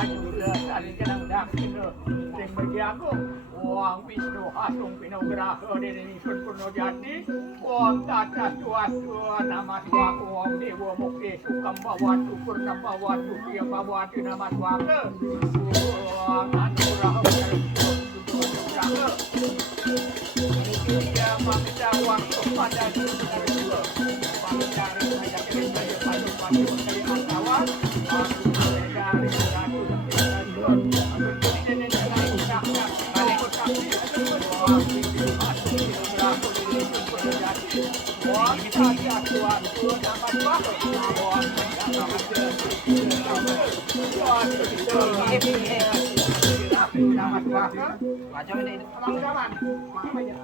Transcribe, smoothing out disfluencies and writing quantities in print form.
Saling kenang dakino sing bagi aku wong Wisnu Hasung Pinograha dene Purno Jati wong tata suatu nama suatu wong Dewa Mukti Sukam Bawatu Purnam Bawatu Dia Bawatu nama suatu wong Anugerah Purno dia meminta uang kepada saudara juga meminta ajak kerja padu-padu dari Antawa dari Ratu Macam ini, teman-teman, makanya.